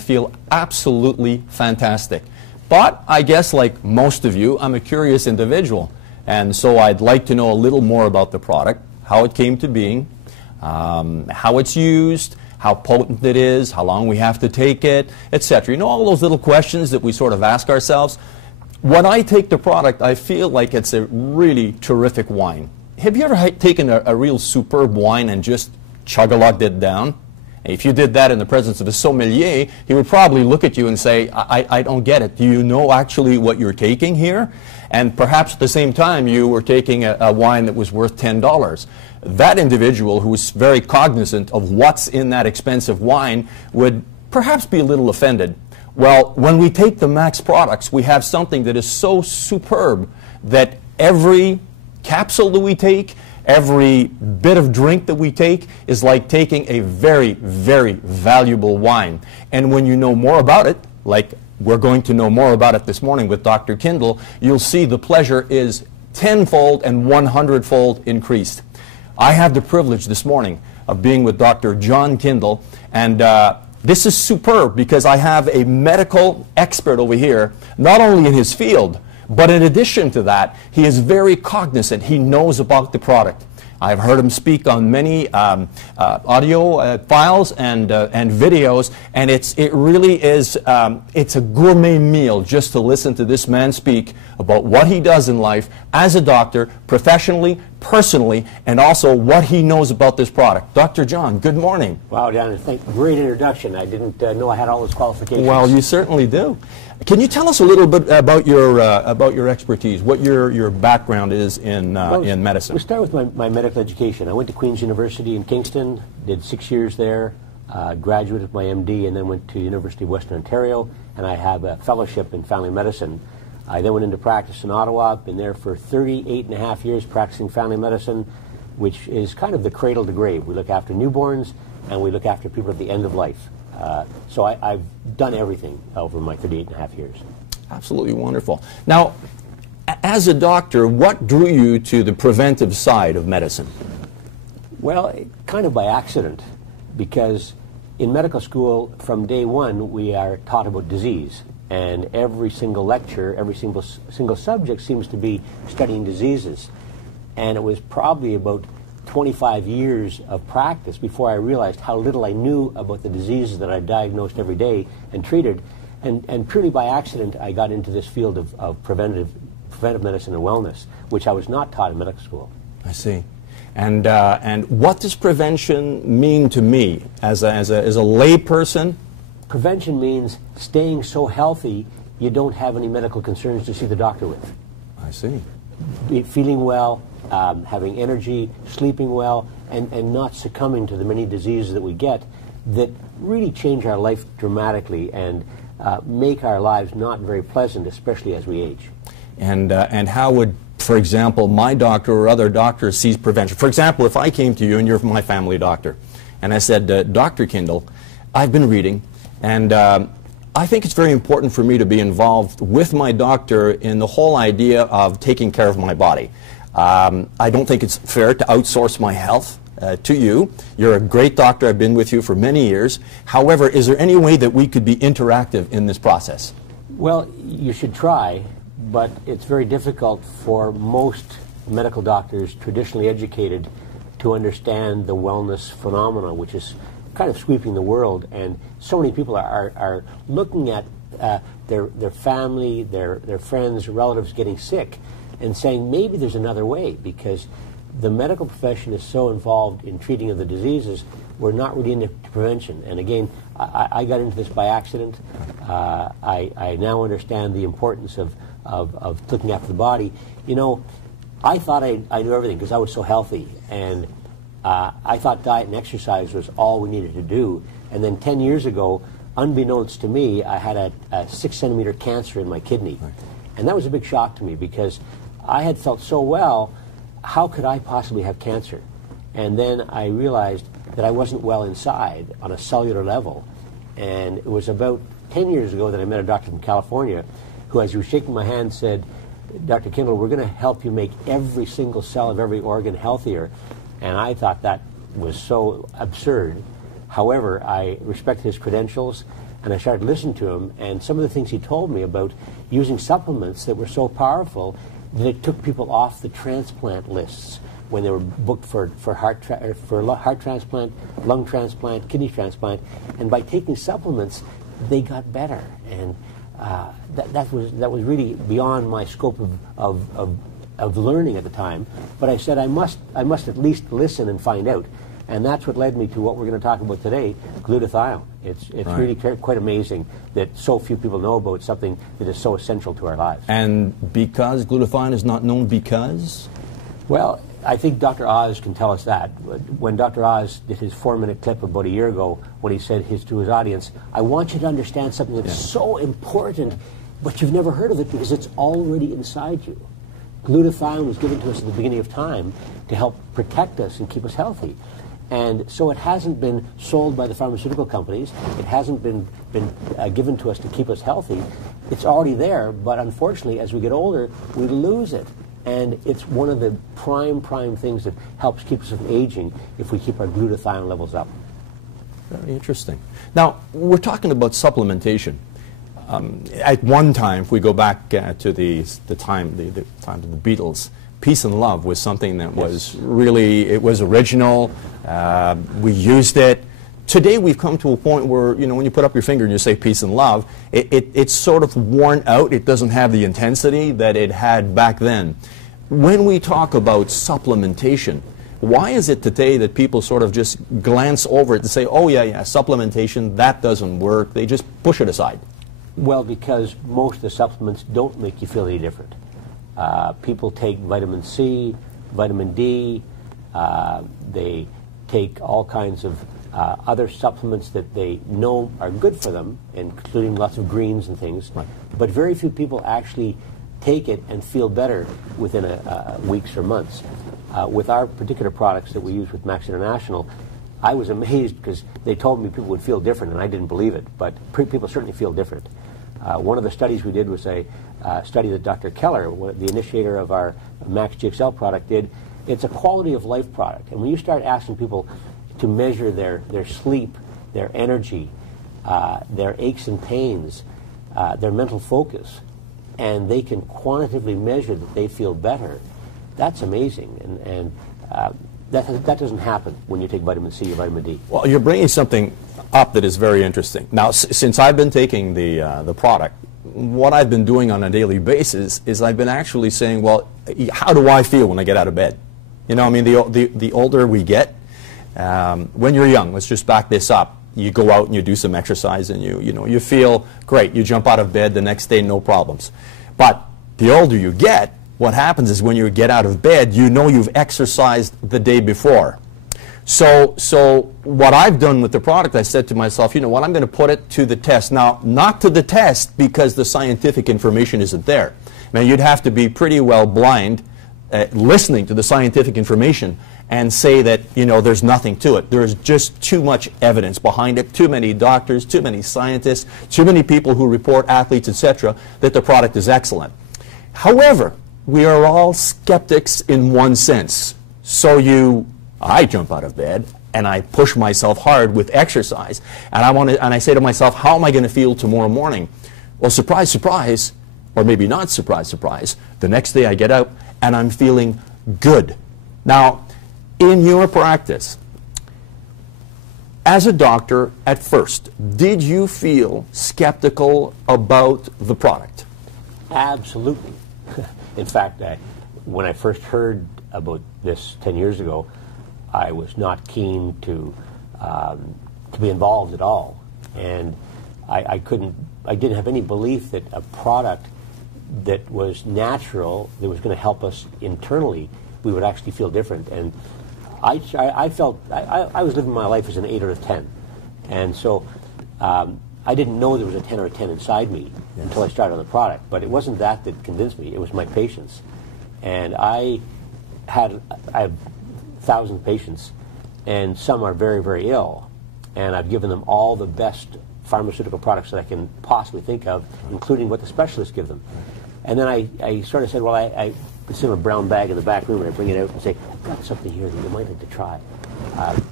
feel absolutely fantastic. But I guess like most of you, I'm a curious individual. And so I'd like to know a little more about the product, how it came to being, how it's used, how potent it is, how long we have to take it, etc. You know, all those little questions that we sort of ask ourselves. When I take the product, I feel like it's a really terrific wine. Have you ever taken a real superb wine and just chug-a-lugged it down? If you did that in the presence of a sommelier, he would probably look at you and say, I don't get it. Do you know actually what you're taking here? And perhaps at the same time you were taking a wine that was worth $10. That individual who was very cognizant of what's in that expensive wine would perhaps be a little offended. Well, when we take the Max products, we have something that is so superb that every capsule that we take, every bit of drink that we take is like taking a very, very valuable wine. And when you know more about it, like we're going to know more about it this morning with Dr. Kindle, you'll see the pleasure is tenfold and 100-fold increased. I have the privilege this morning of being with Dr. John Kindle, and this is superb because I have a medical expert over here, not only in his field, but in addition to that, he is very cognizant. He knows about the product. I've heard him speak on many audio files and videos, and it really is it's a gourmet meal just to listen to this man speak about what he does in life as a doctor, professionally, personally, and also what he knows about this product. Dr. John, good morning. Wow, Dan, great introduction. I didn't know I had all those qualifications. Well, you certainly do. Can you tell us a little bit about your expertise, what your background is in medicine? We'll start with my medical education. I went to Queen's University in Kingston, did 6 years there, graduated with my MD, and then went to University of Western Ontario, and I have a fellowship in family medicine. I then went into practice in Ottawa, been there for 38 and a half years practicing family medicine, which is kind of the cradle to grave. We look after newborns, and we look after people at the end of life. So I've done everything over my 38 and a half years. Absolutely wonderful. Now, as a doctor, what drew you to the preventive side of medicine? Well, kind of by accident, because in medical school, from day one, we are taught about disease. And every single lecture, every single subject seems to be studying diseases. And it was probably about 25 years of practice before I realized how little I knew about the diseases that I diagnosed every day and treated. And purely by accident, I got into this field of preventive medicine and wellness, which I was not taught in medical school. I see. And what does prevention mean to me as a lay person? Prevention means staying so healthy you don't have any medical concerns to see the doctor with. I see. Feeling well, having energy, sleeping well, and not succumbing to the many diseases that we get that really change our life dramatically and make our lives not very pleasant, especially as we age. And how would, for example, my doctor or other doctors see prevention? For example, if I came to you and you're my family doctor, and I said, Dr. Kindle, I've been reading, and I think it's very important for me to be involved with my doctor in the whole idea of taking care of my body. I don't think it's fair to outsource my health to you. You're a great doctor. I've been with you for many years. However, is there any way that we could be interactive in this process? Well, you should try, but it's very difficult for most medical doctors, traditionally educated, to understand the wellness phenomena, which is kind of sweeping the world, and so many people are looking at their family, their friends, relatives getting sick, and saying maybe there's another way, because the medical profession is so involved in treating of the diseases, we're not really into prevention. And again, I got into this by accident. I now understand the importance of looking after the body. You know, I thought I knew everything because I was so healthy, and I thought diet and exercise was all we needed to do. And then 10 years ago, unbeknownst to me, I had a 6-centimeter cancer in my kidney. Right. And that was a big shock to me because I had felt so well, how could I possibly have cancer? And then I realized that I wasn't well inside on a cellular level. And it was about 10 years ago that I met a doctor from California who, as he was shaking my hand, said, Dr. Kindle, we're going to help you make every single cell of every organ healthier. And I thought that was so absurd. However, I respected his credentials, And I started listening to him, and some of the things he told me about using supplements that were so powerful that it took people off the transplant lists when they were booked for heart transplant, lung transplant, kidney transplant, and by taking supplements, they got better. And that was really beyond my scope of learning at the time. But I said I must at least listen and find out. And that's what led me to what we're going to talk about today, glutathione. It's right. Really quite amazing that so few people know about something that is so essential to our lives. And because glutathione is not known because? Well, I think Dr. Oz can tell us that. When Dr. Oz did his 4-minute clip about a year ago, when he said to his audience, I want you to understand something that's so important, but you've never heard of it because it's already inside you. Glutathione was given to us at the beginning of time to help protect us and keep us healthy. And so it hasn't been sold by the pharmaceutical companies. It hasn't been given to us to keep us healthy. It's already there, but unfortunately, as we get older, we lose it. And it's one of the prime things that helps keep us from aging if we keep our glutathione levels up. Very interesting. Now, we're talking about supplementation. At one time, if we go back to the time of the Beatles, peace and love was something that was really, it was original. We used it. Today we've come to a point where, you know, when you put up your finger and you say peace and love, it's sort of worn out. It doesn't have the intensity that it had back then. When we talk about supplementation, why is it today that people sort of just glance over it and say, oh yeah, supplementation, that doesn't work. They just push it aside? Well, because most of the supplements don't make you feel any different. People take vitamin C, vitamin D, they take all kinds of other supplements that they know are good for them, including lots of greens and things, right. But very few people actually take it and feel better within weeks or months. With our particular products that we use with Max International, I was amazed because they told me people would feel different, and I didn't believe it, but people certainly feel different. One of the studies we did was a study that Dr. Keller, the initiator of our Max GXL product, did. It's a quality of life product, and when you start asking people to measure their sleep, their energy, their aches and pains, their mental focus, and they can quantitatively measure that they feel better, that's amazing. And that doesn't happen when you take vitamin C or vitamin D. Well, you're bringing something up that is very interesting. Now, since I've been taking the product, what I've been doing on a daily basis is I've been actually saying, well, how do I feel when I get out of bed? You know, I mean, the older we get, when you're young, let's just back this up. You go out and you do some exercise and you feel great. You jump out of bed the next day, no problems. But the older you get, what happens is when you get out of bed, you know you've exercised the day before. So what I've done with the product, I said to myself, you know what, I'm going to put it to the test. Now, not to the test because the scientific information isn't there. Now, you'd have to be pretty well blind listening to the scientific information and say that, you know, there's nothing to it. There's just too much evidence behind it, too many doctors, too many scientists, too many people who report, athletes, etc., that the product is excellent. However, we are all skeptics in one sense. So I jump out of bed and I push myself hard with exercise, and I say to myself, how am I going to feel tomorrow morning? Well, surprise, surprise, or maybe not surprise, surprise, the next day I get up and I'm feeling good. Now, in your practice, as a doctor at first, did you feel skeptical about the product? Absolutely. In fact, when I first heard about this 10 years ago, I was not keen to be involved at all, and I didn't have any belief that a product that was natural, that was going to help us internally, we would actually feel different. And I felt I was living my life as an 8 or a 10, and so I didn't know there was a 10 or a 10 inside me until I started on the product. But it wasn't that convinced me; it was my patients, and I have thousands of patients, and some are very, very ill, and I've given them all the best pharmaceutical products that I can possibly think of, including what the specialists give them. And then I sort of said, well, I put in a brown bag in the back room, and I bring it out and say, I've got something here that you might like to try.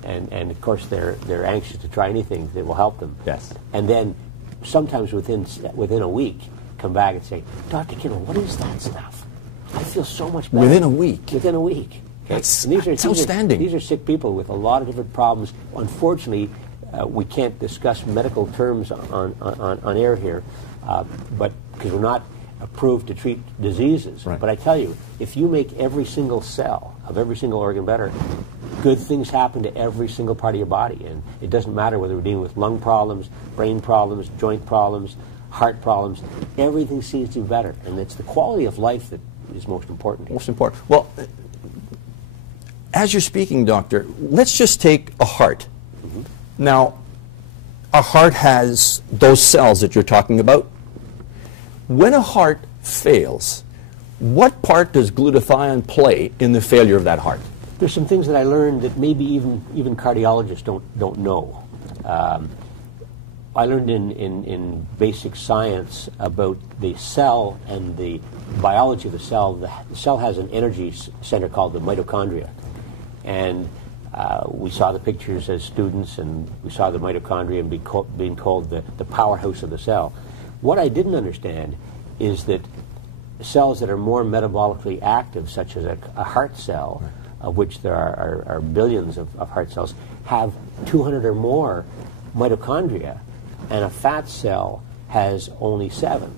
And of course, they're anxious to try anything that will help them. Yes. And then sometimes within a week, come back and say, Dr. Kindle, what is that stuff? I feel so much better. Within a week? Within a week. Okay? That's outstanding. These are sick people with a lot of different problems. Unfortunately, we can't discuss medical terms on air here, but because we're not approved to treat diseases. Right. But I tell you, if you make every single cell of every single organ better, good things happen to every single part of your body. And it doesn't matter whether we're dealing with lung problems, brain problems, joint problems, heart problems. Everything seems to be better. And it's the quality of life that is most important. Most important. Well, as you're speaking, doctor, let's just take a heart. Mm-hmm. Now, a heart has those cells that you're talking about. When a heart fails, what part does glutathione play in the failure of that heart? There's some things that I learned that maybe even cardiologists don't know. I learned in basic science about the cell and the biology of the cell. The cell has an energy center called the mitochondria. And we saw the pictures as students, and we saw the mitochondria being called the powerhouse of the cell. What I didn't understand is that cells that are more metabolically active, such as a heart cell, of which there are billions of heart cells, have 200 or more mitochondria, and a fat cell has only 7.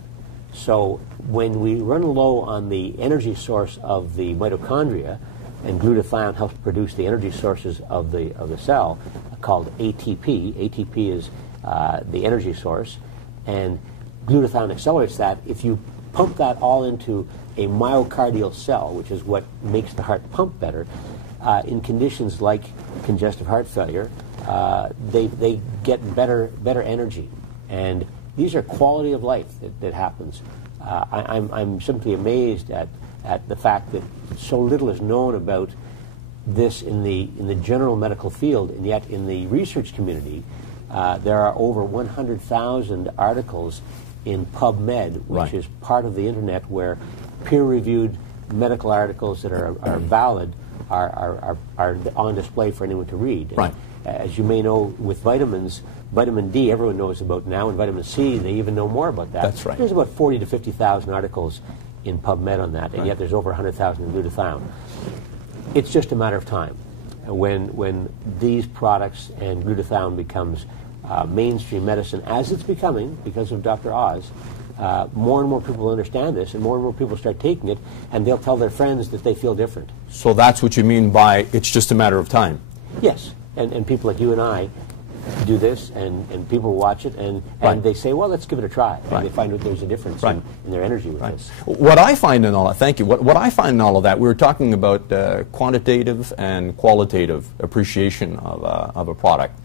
So when we run low on the energy source of the mitochondria, and glutathione helps produce the energy sources of the cell, called ATP. ATP is the energy source, and glutathione accelerates that. If you pump that all into a myocardial cell, which is what makes the heart pump better, in conditions like congestive heart failure, they get better energy. And these are quality of life that happens. I'm simply amazed at the fact that so little is known about this in the general medical field, and yet in the research community, there are over 100,000 articles in PubMed, which is part of the internet where peer-reviewed medical articles that are valid are on display for anyone to read. Right. As you may know, with vitamins, vitamin D everyone knows about now, and vitamin C, they even know more about that. That's right. There's about 40 to 50,000 articles in PubMed on that, and yet there's over 100,000 in glutathione. It's just a matter of time when these products and glutathione becomes mainstream medicine, as it's becoming because of Dr. Oz. More and more people understand this, and more people start taking it, and they'll tell their friends that they feel different. So that's what you mean by it's just a matter of time? Yes, and people like you and I do this, and people watch it, and they say, well, let's give it a try. And they find that there's a difference in their energy with this. What I find in all that, thank you, what I find in all of that, we were talking about quantitative and qualitative appreciation of a product.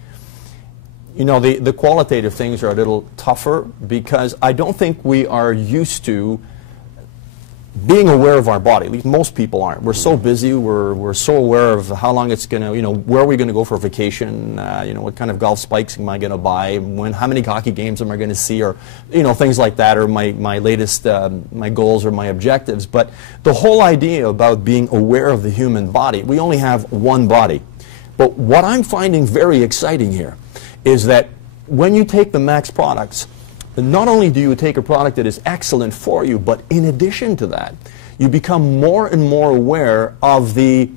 You know, the qualitative things are a little tougher because I don't think we are used to being aware of our body. At least most people aren't. We're so busy, we're so aware of how long it's going to, you know, where are we going to go for vacation, you know, what kind of golf spikes am I going to buy, how many hockey games am I going to see, or, you know, things like that, or my latest, my goals or my objectives. But the whole idea about being aware of the human body, we only have one body. But what I'm finding very exciting here is that when you take the Max products, not only do you take a product that is excellent for you, but in addition to that, you become more and more aware of the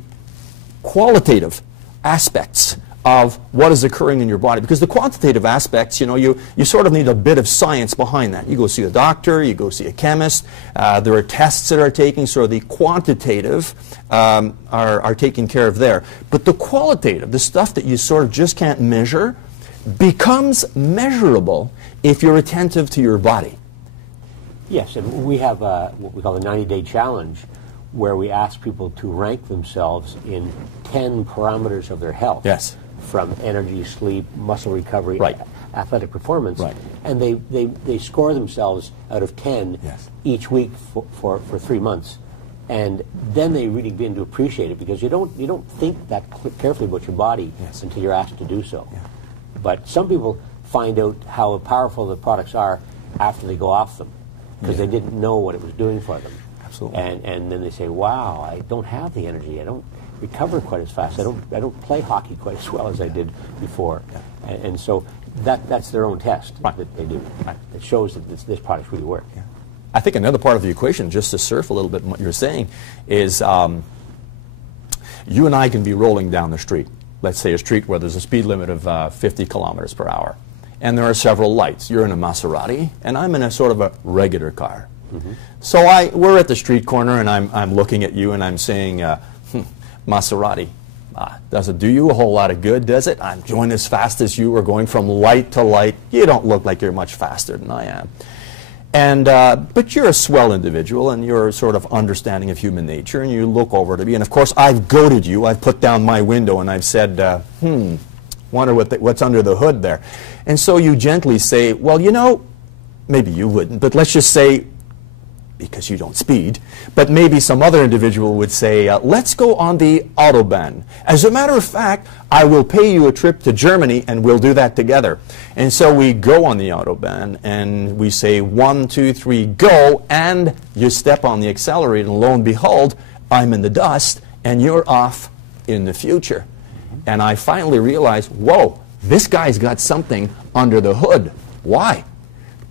qualitative aspects of what is occurring in your body. Because the quantitative aspects, you know, you sort of need a bit of science behind that. You go see a doctor, you go see a chemist, there are tests that are taken, so the quantitative are taken care of there. But the qualitative, the stuff that you sort of just can't measure, becomes measurable if you're attentive to your body. Yes, and we have what we call the 90-day challenge, where we ask people to rank themselves in 10 parameters of their health. Yes. From energy, sleep, muscle recovery, athletic performance. Right. And they score themselves out of 10 each week for 3 months. And then they really begin to appreciate it, because you don't think that carefully about your body until you're asked to do so. Yeah. But some people find out how powerful the products are after they go off them, because they didn't know what it was doing for them. Absolutely. And then they say, wow, I don't have the energy. I don't recover quite as fast. I don't play hockey quite as well as I did before. Yeah. And so that's their own test Right. that they do. Right. It shows that this products really work. Yeah. I think another part of the equation, just to surf a little bit on what you're saying, is you and I can be rolling down the street. Let's say a street where there's a speed limit of 50 kilometers per hour. And there are several lights. You're in a Maserati, and I'm in a sort of a regular car. Mm-hmm. So we're at the street corner, and I'm looking at you, and I'm saying, Maserati, doesn't do you a whole lot of good, does it? I'm going as fast as you. We're going from light to light. You don't look like you're much faster than I am. And but you're a swell individual, and you're sort of understanding of human nature, and you look over to me, and of course I've goaded you. I've put down my window, and I've said, wonder what's under the hood there. And so you gently say, well, you know, maybe you wouldn't, but let's just say, because you don't speed, but maybe some other individual would say, let's go on the Autobahn. As a matter of fact, I will pay you a trip to Germany, and we'll do that together. And so we go on the Autobahn, and we say 1, 2, 3, go, and you step on the accelerator, and lo and behold, I'm in the dust, and you're off in the future. And I finally realized, whoa, this guy's got something under the hood. Why?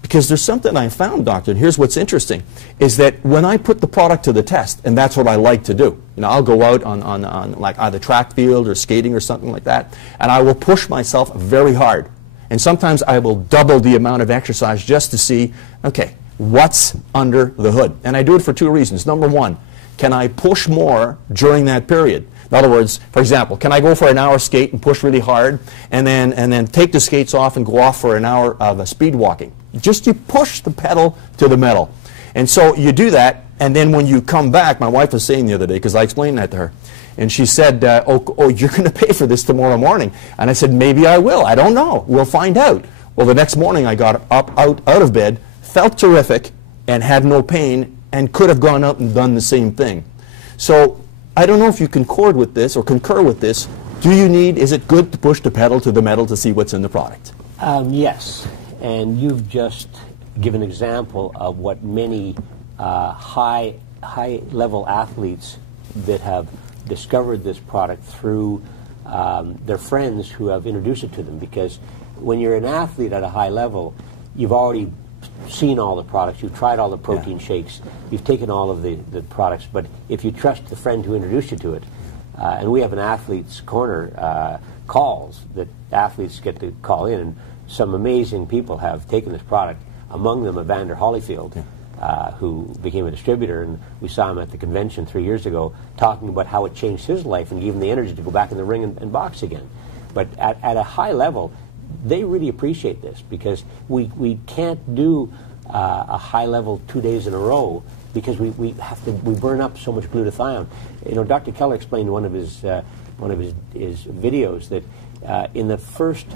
Because there's something I found, Doctor, and here's what's interesting, is that when I put the product to the test, and that's what I like to do, you know, I'll go out on like either track field or skating or something like that, and I will push myself very hard. And sometimes I will double the amount of exercise just to see, okay, what's under the hood? And I do it for two reasons. Number one, can I push more during that period? In other words, for example, can I go for an hour skate and push really hard, and then take the skates off and go off for an hour of speed walking? Just you push the pedal to the metal. And so you do that, and then when you come back, my wife was saying the other day, because I explained that to her, and she said, oh, you're going to pay for this tomorrow morning. And I said, maybe I will. I don't know. We'll find out. Well, the next morning I got up out of bed, felt terrific, and had no pain, and could have gone out and done the same thing. So I don't know if you concord with this or concur with this. Is it good to push the pedal to the metal to see what's in the product? Yes, and you've just given an example of what many high-level athletes that have discovered this product through their friends who have introduced it to them. Because when you're an athlete at a high level, you've already seen all the products, you've tried all the protein shakes, you've taken all of the products, but if you trust the friend who introduced you to it, and we have an athlete's corner calls that athletes get to call in, and some amazing people have taken this product, among them Evander Holyfield, who became a distributor, and we saw him at the convention 3 years ago talking about how it changed his life and gave him the energy to go back in the ring and box again. But at a high level, they really appreciate this, because we can't do a high level 2 days in a row, because we burn up so much glutathione. You know, Dr. Keller explained in one of his videos that in the first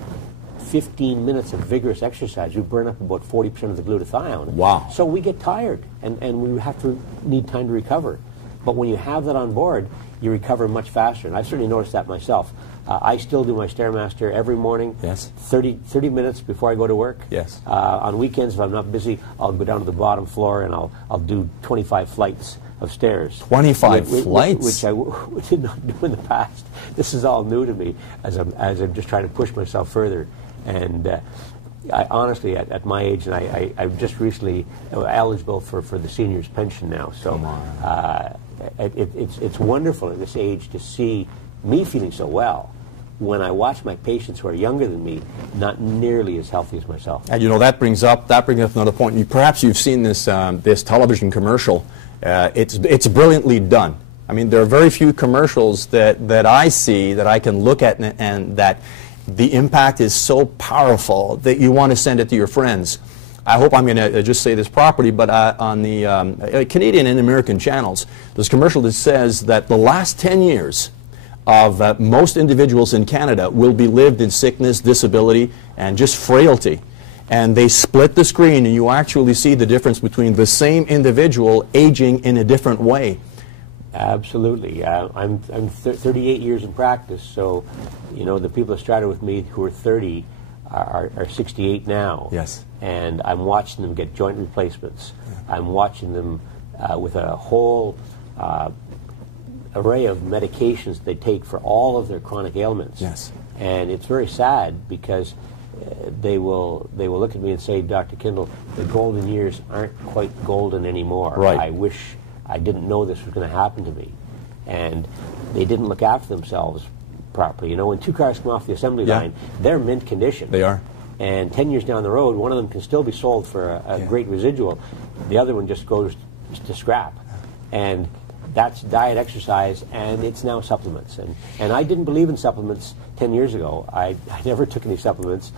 15 minutes of vigorous exercise, we burn up about 40% of the glutathione. Wow. So we get tired, and we have to need time to recover. But when you have that on board, you recover much faster. And I've certainly noticed that myself. I still do my Stairmaster every morning, yes. 30 minutes before I go to work. Yes. On weekends, if I'm not busy, I'll go down to the bottom floor and I'll do 25 flights of stairs. 25 flights? Which I did not do in the past. This is all new to me as I'm just trying to push myself further. And I honestly, at my age, and I'm just recently eligible for the seniors' pension now. So it's wonderful at this age to see me feeling so well when I watch my patients who are younger than me not nearly as healthy as myself. And you know, that brings up another point. Perhaps you've seen this this television commercial. It's brilliantly done. I mean, there are very few commercials that I see that I can look at and that the impact is so powerful that you want to send it to your friends. I hope I'm going to just say this properly, but on the Canadian and American channels, there's a commercial that says that the last 10 years of most individuals in Canada will be lived in sickness, disability, and just frailty. And they split the screen, and you actually see the difference between the same individual aging in a different way. Absolutely. I'm 38 years in practice, so you know the people that started with me who are 30 are 68 now. Yes. And I'm watching them get joint replacements. I'm watching them with a whole array of medications they take for all of their chronic ailments. Yes. And it's very sad because they will look at me and say, Dr. Kindle, the golden years aren't quite golden anymore. Right. I wish I didn't know this was going to happen to me. And they didn't look after themselves properly. You know, when 2 cars come off the assembly line, they're mint condition. They are. And 10 years down the road, one of them can still be sold for a great residual. The other one just goes to scrap. And that's diet, exercise, and it's now supplements. And I didn't believe in supplements 10 years ago. I never took any supplements,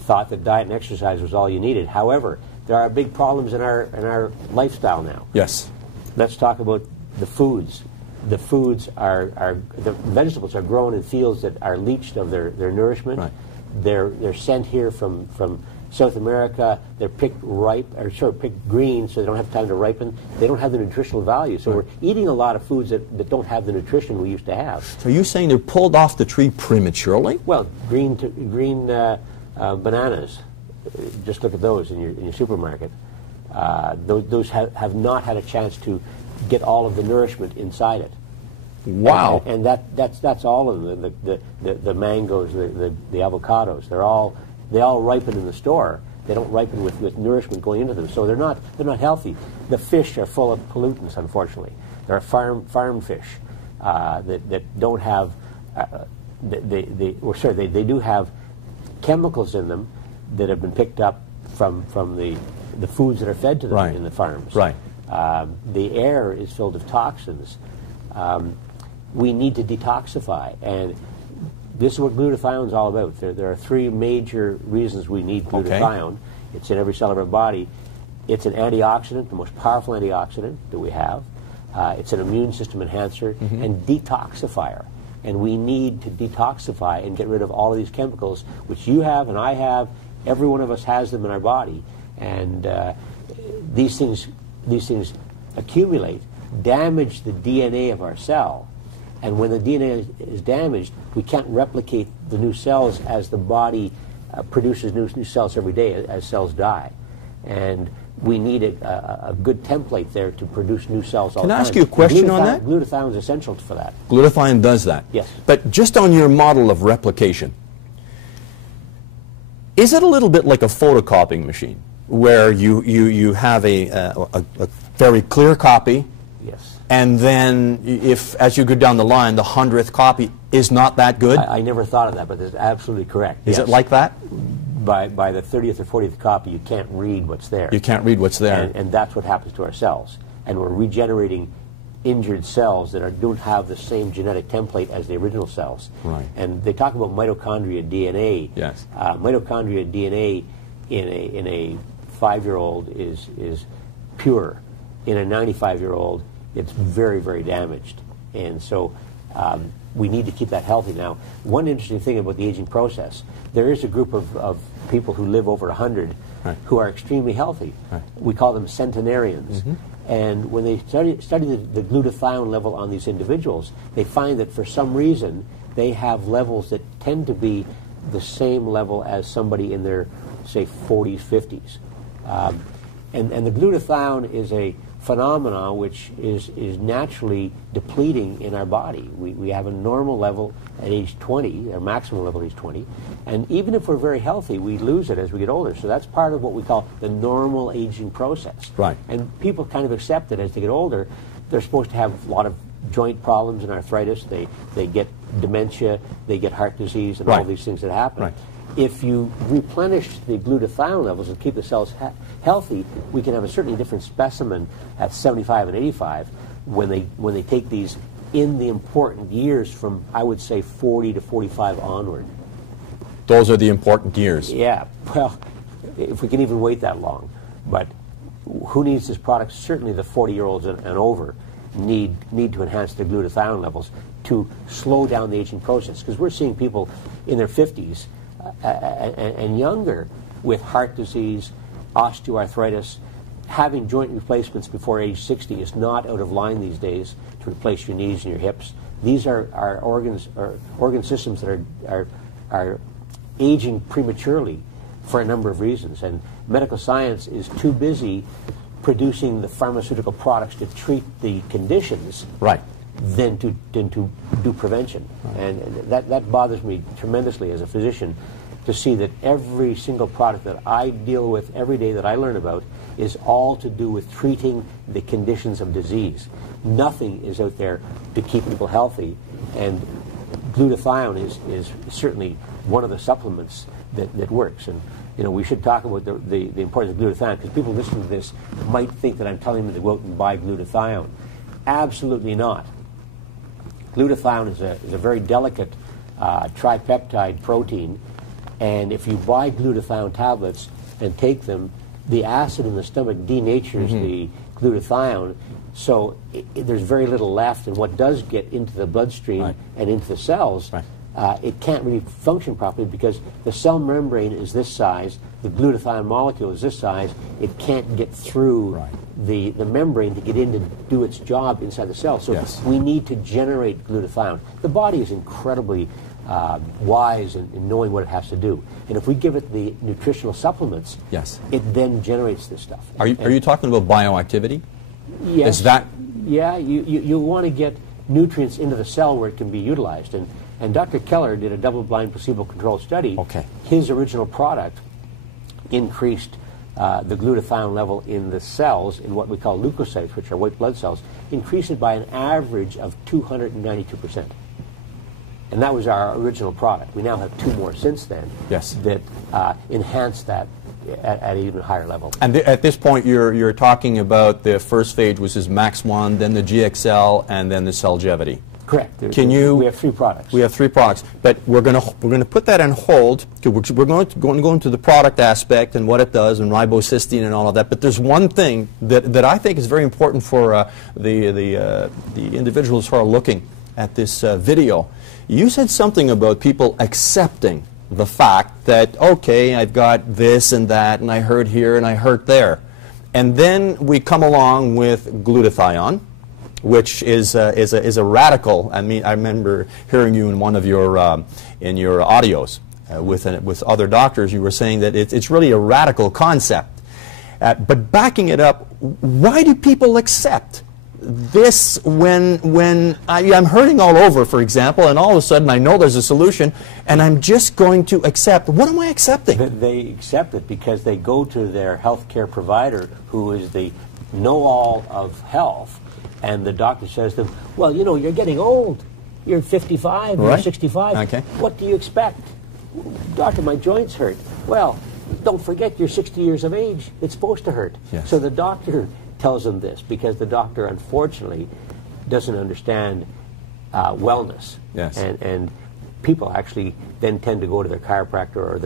thought that diet and exercise was all you needed. However, there are big problems in our lifestyle now. Yes. Let's talk about the foods. The foods the vegetables are grown in fields that are leached of their nourishment. Right. They're sent here from South America. They're picked picked green, so they don't have time to ripen. They don't have the nutritional value. So we're eating a lot of foods that don't have the nutrition we used to have. So are you saying they're pulled off the tree prematurely? Well, green bananas. Just look at those in your supermarket. Those have not had a chance to get all of the nourishment inside it. Wow. And that's all of them. The mangoes, the avocados, they all ripen in the store. They don't ripen with nourishment going into them, so they're not healthy. The fish are full of pollutants, unfortunately. There are farm fish that don't have they do have chemicals in them that have been picked up from the foods that are fed to them in the farms. Right. The air is filled with toxins. We need to detoxify, and this is what glutathione is all about. There are 3 major reasons we need glutathione. Okay. It's in every cell of our body. It's an antioxidant, the most powerful antioxidant that we have. It's an immune system enhancer and detoxifier. And we need to detoxify and get rid of all of these chemicals, which you have and I have. Every one of us has them in our body. And these things accumulate, damage the DNA of our cell. And when the DNA is damaged, we can't replicate the new cells as the body produces new cells every day as cells die. And we need a good template there to produce new cells all the time. Can I ask you a question on that? Glutathione is essential for that. Glutathione does that? Yes. But just on your model of replication, is it a little bit like a photocopying machine where you have a very clear copy? Yes. And then if, as you go down the line, the 100th copy is not that good? I never thought of that, but that's absolutely correct. Is it like that? By the 30th or 40th copy, you can't read what's there. You can't read what's there. And that's what happens to our cells. And we're regenerating injured cells that don't have the same genetic template as the original cells. Right. And they talk about mitochondria DNA. Yes. Mitochondria DNA in a 5-year-old is pure. In a 95-year-old, it's very, very damaged. And so we need to keep that healthy. Now, one interesting thing about the aging process, there is a group of people who live over 100 who are extremely healthy. Right. We call them centenarians. And when they study the glutathione level on these individuals, they find that for some reason they have levels that tend to be the same level as somebody in their, say, 40s, 50s. And the glutathione is a phenomena which is naturally depleting in our body. We have a normal level at age 20, our maximum level at age 20, and even if we're very healthy, we lose it as we get older. So that's part of what we call the normal aging process. Right. And people kind of accept that as they get older, they're supposed to have a lot of joint problems and arthritis, they get dementia, they get heart disease, and all these things that happen. Right. If you replenish the glutathione levels and keep the cells healthy, we can have a certainly different specimen at 75 and 85 when they take these in the important years from, I would say, 40 to 45 onward. Those are the important years. Yeah, well, if we can even wait that long. But who needs this product? Certainly the 40-year-olds and over need to enhance their glutathione levels to slow down the aging process. Because we're seeing people in their 50s and younger with heart disease, osteoarthritis. Having joint replacements before age 60 is not out of line these days to replace your knees and your hips. These are organ systems that are aging prematurely for a number of reasons, and medical science is too busy producing the pharmaceutical products to treat the conditions than to do prevention. And that bothers me tremendously as a physician. to see that every single product that I deal with every day, that I learn about, is all to do with treating the conditions of disease. Nothing is out there to keep people healthy, and glutathione is certainly one of the supplements that works. And we should talk about the importance of glutathione, because people listening to this might think that I'm telling them to go out and buy glutathione. Absolutely not. Glutathione is a very delicate tripeptide protein, and if you buy glutathione tablets and take them, the acid in the stomach denatures the glutathione, so there's very little left, and what does get into the bloodstream and into the cells, it can't really function properly, because the cell membrane is this size, the glutathione molecule is this size, it can't get through the membrane to get in to do its job inside the cell. So we need to generate glutathione. The body is incredibly wise in knowing what it has to do. And if we give it the nutritional supplements, it then generates this stuff. Are you talking about bioactivity? Yes. Is that? Yeah, you want to get nutrients into the cell where it can be utilized. And Dr. Keller did a double-blind placebo-controlled study. His original product increased the glutathione level in the cells, in what we call leukocytes, which are white blood cells, increased it by an average of 292%. And that was our original product. We now have 2 more since then that enhance that at an even higher level. And at this point, you're talking about the first phase, which is Max 1, then the GXL, and then the Celgevity. Correct. We have 3 products. We have 3 products, but we're going to put that on hold. We're going to go into the product aspect and what it does, and ribocysteine and all of that. But there's one thing that I think is very important for the individuals who are looking at this video. You said something about people accepting the fact that, okay, I've got this and that, and I hurt here and I hurt there. And then we come along with glutathione, which is a radical. I mean, I remember hearing you in one of your audios with other doctors. You were saying that it's really a radical concept. But backing it up, why do people accept this when I'm hurting all over, for example, and all of a sudden I know there's a solution, and I'm just going to accept? What am I accepting? They accept it because they go to their healthcare provider, who is the know-all of health, and the doctor says to them, well, you're getting old. You're 55, you're 65. What do you expect? Doctor, my joints hurt. Well, don't forget you're 60 years of age. It's supposed to hurt. So the doctor tells them this, because the doctor, unfortunately, doesn't understand wellness. And people actually then tend to go to their chiropractor or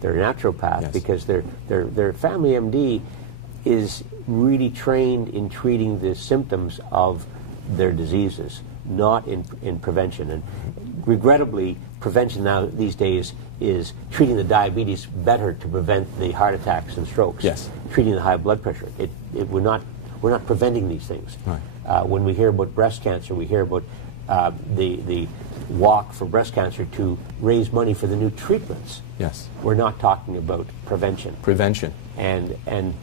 their naturopath, because their family MD is really trained in treating the symptoms of their diseases, not in prevention. And regrettably, prevention now these days is treating the diabetes better to prevent the heart attacks and strokes. Treating the high blood pressure. We're not preventing these things. When we hear about breast cancer, we hear about the walk for breast cancer to raise money for the new treatments. We're not talking about prevention. And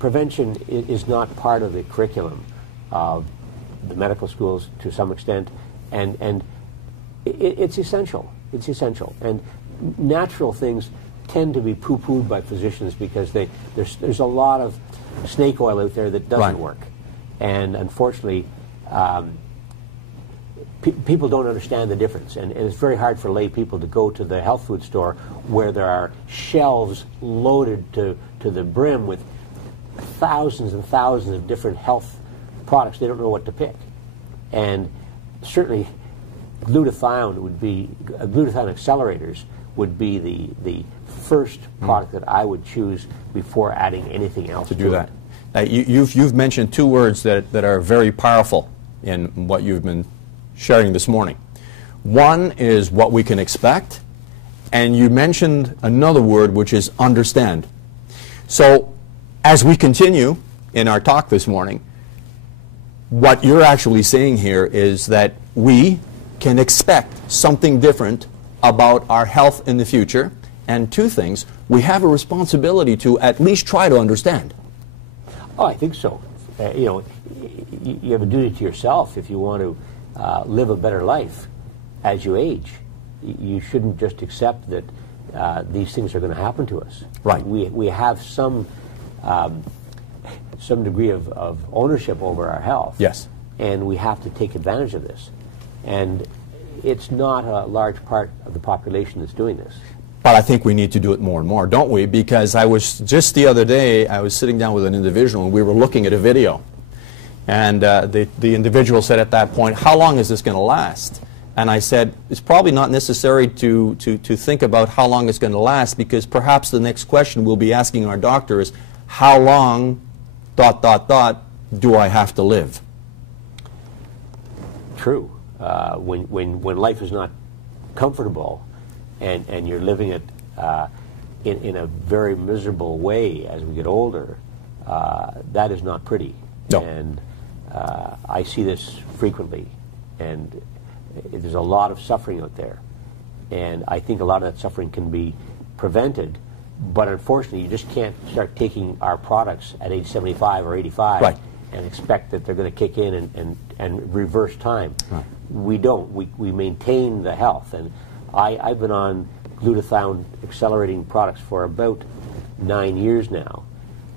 prevention is not part of the curriculum of the medical schools to some extent, and it's essential. It's essential. And natural things tend to be poo-pooed by physicians, because there's a lot of snake oil out there that doesn't work. And unfortunately, people don't understand the difference. And it's very hard for lay people to go to the health food store, where there are shelves loaded to the brim with thousands and thousands of different health products. They don't know what to pick. And certainly glutathione accelerators would be the first product that I would choose before adding anything else to do that. Now, you've mentioned 2 words that are very powerful in what you've been sharing this morning. One is what we can expect, and you mentioned another word, which is understand. So as we continue in our talk this morning, what you're actually saying here is that we can expect something different about our health in the future, and 2 things: we have a responsibility to at least try to understand. Oh, I think so. You have a duty to yourself if you want to live a better life as you age. You shouldn't just accept that these things are going to happen to us. Right. We have some degree of ownership over our health. Yes. And we have to take advantage of this. And it's not a large part of the population that's doing this. But I think we need to do it more and more, don't we? Because I was just the other day, I was sitting down with an individual and we were looking at a video. And the individual said at that point, how long is this going to last? And I said, it's probably not necessary to think about how long it's going to last, because perhaps the next question we'll be asking our doctor is, how long, ... do I have to live? True. When life is not comfortable and you're living it in a very miserable way as we get older, that is not pretty. No. And I see this frequently, and there's a lot of suffering out there, and I think a lot of that suffering can be prevented, but unfortunately you just can't start taking our products at age 75 or 85 right. and expect that they're going to kick in and reverse time. Right. We don't. We maintain the health, and I've been on glutathione accelerating products for about 9 years now,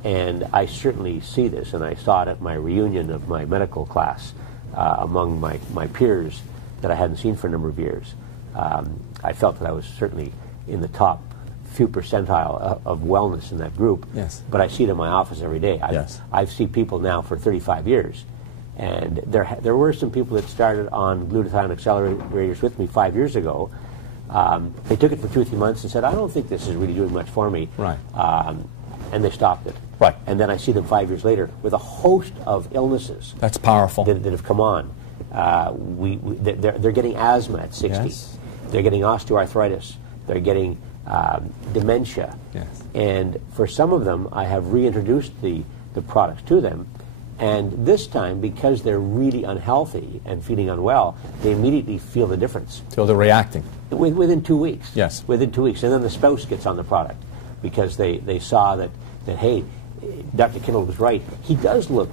and I certainly see this, and I saw it at my reunion of my medical class among my peers that I hadn't seen for a number of years. I felt that I was certainly in the top few percentile of wellness in that group. Yes. But I see it in my office every day. Yes. I've seen people now for 35 years. And there were some people that started on glutathione accelerators with me 5 years ago. They took it for 2 or 3 months and said, I don't think this is really doing much for me. Right. And they stopped it. Right. And then I see them 5 years later with a host of illnesses. That's powerful. That have come on. They're getting asthma at 60. Yes. They're getting osteoarthritis. They're getting dementia. Yes. And for some of them, I have reintroduced the products to them. And this time, because they're really unhealthy and feeling unwell, they immediately feel the difference. So they're reacting. Within 2 weeks. Yes. Within 2 weeks. And then the spouse gets on the product because they saw that, hey, Dr. Kindle was right. He does look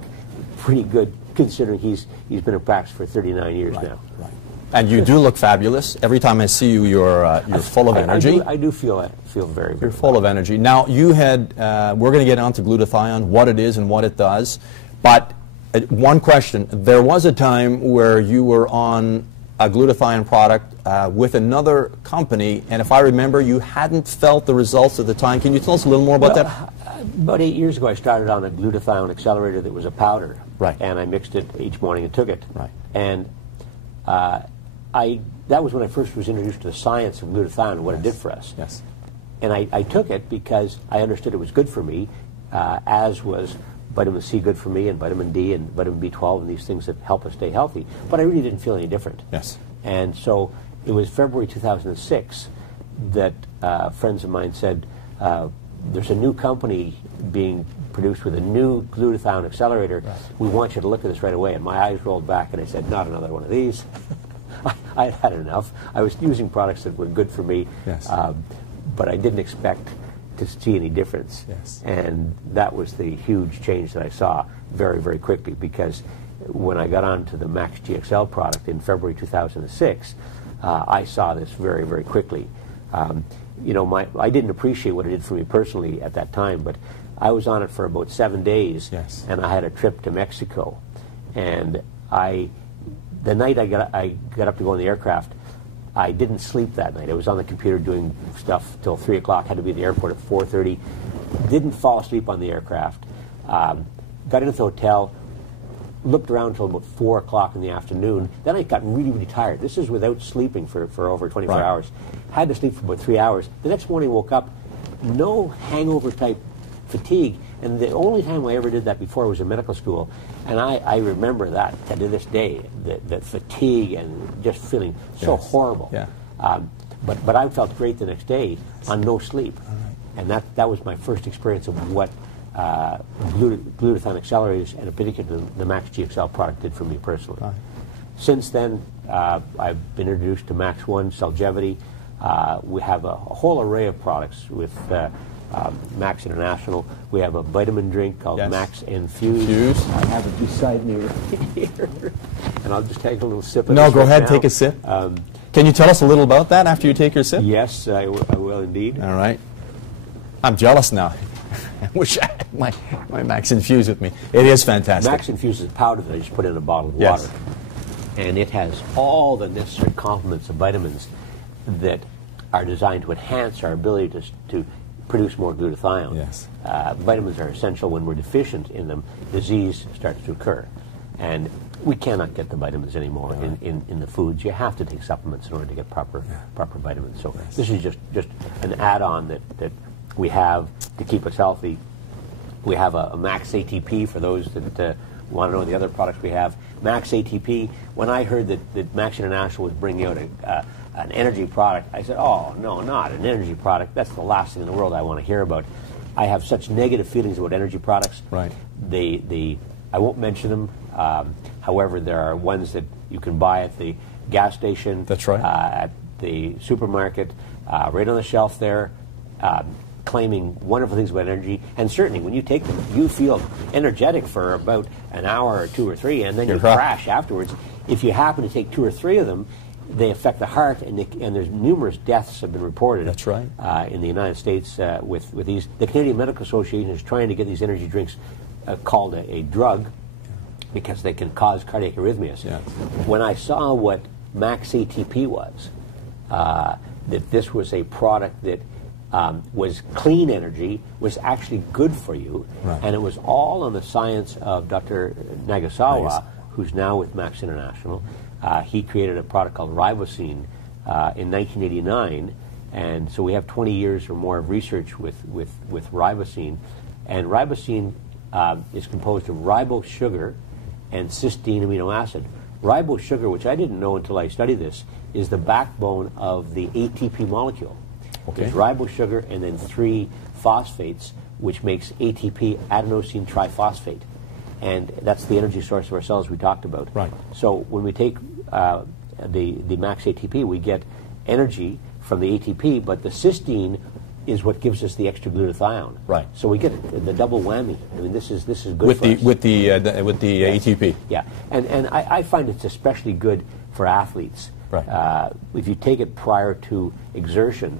pretty good considering he's been in practice for 39 years now. Right. And you do look fabulous. Every time I see you, you're full of energy. I do feel that. Feel very, very You're full of energy. Now, you had, we're going to get on to glutathione, what it is and what it does. But one question, there was a time where you were on a glutathione product with another company, and if I remember, you hadn't felt the results at the time. Can you tell us a little more about that? About 8 years ago, I started on a glutathione accelerator that was a powder. Right. And I mixed it each morning and took it. Right. And that was when I first was introduced to the science of glutathione and what it did for us. Yes. And I took it because I understood it was good for me, as was vitamin C good for me, and vitamin D and vitamin B12 and these things that help us stay healthy. But I really didn't feel any different. Yes. And so it was February 2006 that friends of mine said, there's a new company being produced with a new glutathione accelerator. Right. We want you to look at this right away. And my eyes rolled back and I said, not another one of these. I had enough. I was using products that were good for me, yes. But I didn't expect to see any difference. Yes. And that was the huge change that I saw very, very quickly, because when I got onto the Max GXL product in February 2006, I saw this very, very quickly. You know, I didn't appreciate what it did for me personally at that time, but I was on it for about 7 days, yes. and I had a trip to Mexico. And the night I got up to go on the aircraft, I didn't sleep that night. I was on the computer doing stuff till 3 o'clock, had to be at the airport at 4:30. Didn't fall asleep on the aircraft. Got into the hotel, looked around until about 4 o'clock in the afternoon. Then I got really, really tired. This is without sleeping for over 24 right. hours. Had to sleep for about 3 hours. The next morning woke up, no hangover type fatigue. And the only time I ever did that before was in medical school. And I remember that to this day, that fatigue and just feeling so yes. horrible. Yeah. But I felt great the next day on no sleep. Right. And that was my first experience of what glutathione accelerators, and in particular the Max GXL product, did for me personally. Right. Since then, I've been introduced to Max 1, Celgevity. We have a whole array of products with Max International. We have a vitamin drink called yes. Max Infuse. I have it beside me right here. And I'll just take a little sip of No, this go right ahead, now. take a sip. Can you tell us a little about that after you take your sip? Yes, I will indeed. All right. I'm jealous now. I wish I had my Max Infused with me. It is fantastic. Max Infused is powder that I just put in a bottle of Yes. water. And it has all the necessary complements of vitamins that are designed to enhance our ability to produce more glutathione. Yes. Vitamins are essential. When we're deficient in them, disease starts to occur. And we cannot get the vitamins anymore in the foods. You have to take supplements in order to get proper vitamins. So this is just an add-on that we have to keep us healthy. We have a Max ATP for those that want to know the other products we have. Max ATP, when I heard that Max International was bringing out an energy product, I said, oh, no, not an energy product. That's the last thing in the world I want to hear about. I have such negative feelings about energy products. Right. I won't mention them. However, there are ones that you can buy at the gas station. That's right. At the supermarket, right on the shelf there, claiming wonderful things about energy. And certainly, when you take them, you feel energetic for about an hour or two or three, and then you crash afterwards. If you happen to take 2 or 3 of them, they affect the heart, and there's numerous deaths have been reported. That's right. In the United States with these. The Canadian Medical Association is trying to get these energy drinks called a drug because they can cause cardiac arrhythmias. Yes. When I saw what Max ATP was, that this was a product that was clean energy, was actually good for you, and it was all on the science of Dr. Nagasawa, who's now with Max International. He created a product called ribosine in 1989, and so we have 20 years or more of research with ribosine. And ribosine is composed of ribose sugar and cysteine amino acid. Ribose sugar, which I didn't know until I studied this, is the backbone of the ATP molecule. Okay. There's ribose sugar and then 3 phosphates, which makes ATP, adenosine triphosphate. And that's the energy source of our cells we talked about. Right. So when we take the Max ATP, we get energy from the ATP, but the cysteine is what gives us the extra glutathione. Right. So we get the double whammy. I mean, this is good with for us. with the ATP. Yeah, and I find it's especially good for athletes. Right. If you take it prior to exertion,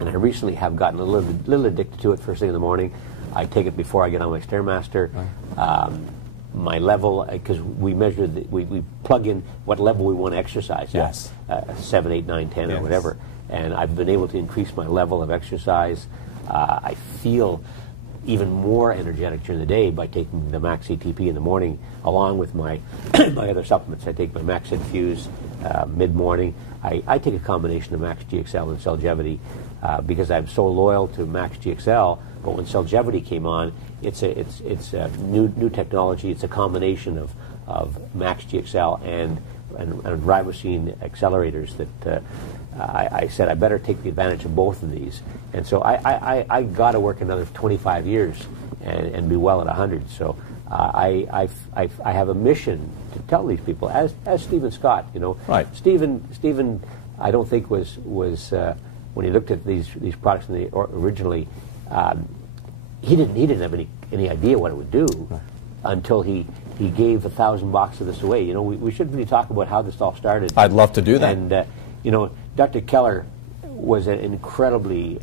and I recently have gotten a little addicted to it first thing in the morning. I take it before I get on my Stairmaster. Right. My level, because we measure, we plug in what level we want to exercise yes. at, 7, 8, 9, 10, yes. or whatever. And I've been able to increase my level of exercise. I feel even more energetic during the day by taking the Max ATP in the morning, along with my my other supplements. I take my Max Infuse mid-morning. I take a combination of Max GXL and Cellgevity because I'm so loyal to Max GXL. But when Cellgevity came on, it's a new technology. It's a combination of Max GXL and ribosine accelerators that I said I better take the advantage of both of these. And so I got to work another 25 years and be well at 100. So I have a mission to tell these people, as Stephen Scott, you know. Right. Stephen, I don't think was when he looked at these products originally, he didn't have any idea what it would do until he gave 1,000 boxes of this away. You know, we should really talk about how this all started. I'd love to do that. And you know, Dr. Keller was an incredibly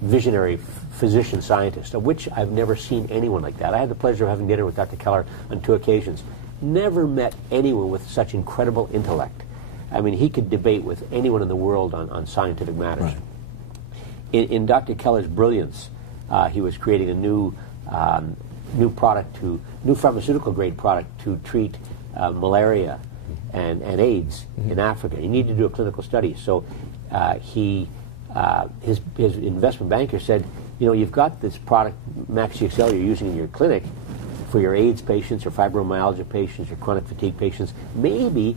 visionary physician scientist, of which I've never seen anyone like that. I had the pleasure of having dinner with Dr. Keller on 2 occasions. Never met anyone with such incredible intellect. I mean, he could debate with anyone in the world on scientific matters. Right. In Dr. Keller's brilliance, he was creating a new pharmaceutical grade product to treat malaria and AIDS in Africa. He needed to do a clinical study. So his investment banker said, you know, you've got this product, Max GXL, you're using in your clinic for your AIDS patients or fibromyalgia patients or chronic fatigue patients. Maybe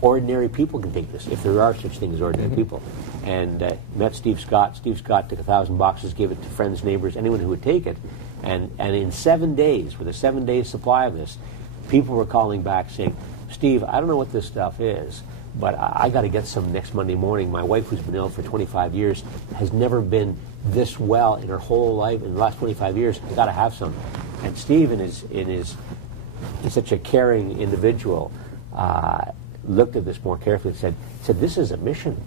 ordinary people can take this, if there are such things as ordinary people. And met Steve Scott. Steve Scott took 1,000 boxes, gave it to friends, neighbors, anyone who would take it. And in 7 days, with a 7-day supply of this, people were calling back saying, Steve, I don't know what this stuff is, but I got to get some next Monday morning. My wife, who's been ill for 25 years, has never been this well in her whole life. In the last 25 years, I got to have some. And Steve, he's such a caring individual, looked at this more carefully and said, this is a mission.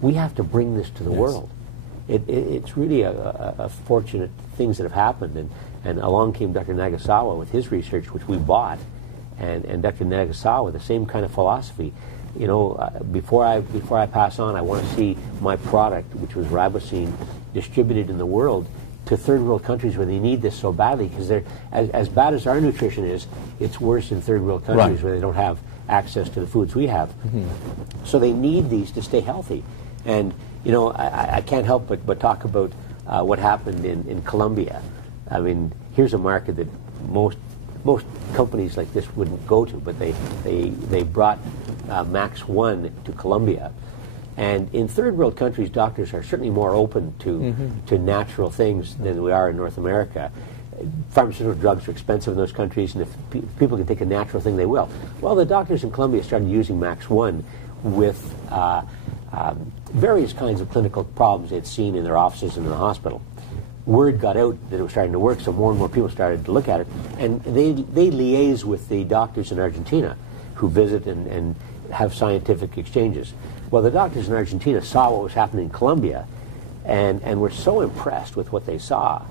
We have to bring this to the world. It's really a fortunate things that have happened. And along came Dr. Nagasawa with his research, which we bought, and Dr. Nagasawa, the same kind of philosophy. You know, before I pass on, I want to see my product, which was ribosine, distributed in the world to third world countries where they need this so badly, because they're as bad as our nutrition is, it's worse in third world countries where they don't have access to the foods we have. So they need these to stay healthy. And you know, I can't help but talk about what happened in Colombia. I mean, here's a market that most companies like this wouldn't go to, but they brought Max 1 to Colombia. And in third world countries, doctors are certainly more open to natural things than we are in North America. Pharmaceutical drugs are expensive in those countries, and if people can take a natural thing, they will. Well, the doctors in Colombia started using Max 1 with various kinds of clinical problems they'd seen in their offices and in the hospital. Word got out that it was starting to work, so more and more people started to look at it. And they liaise with the doctors in Argentina who visit and have scientific exchanges. Well, the doctors in Argentina saw what was happening in Colombia and were so impressed with what they saw.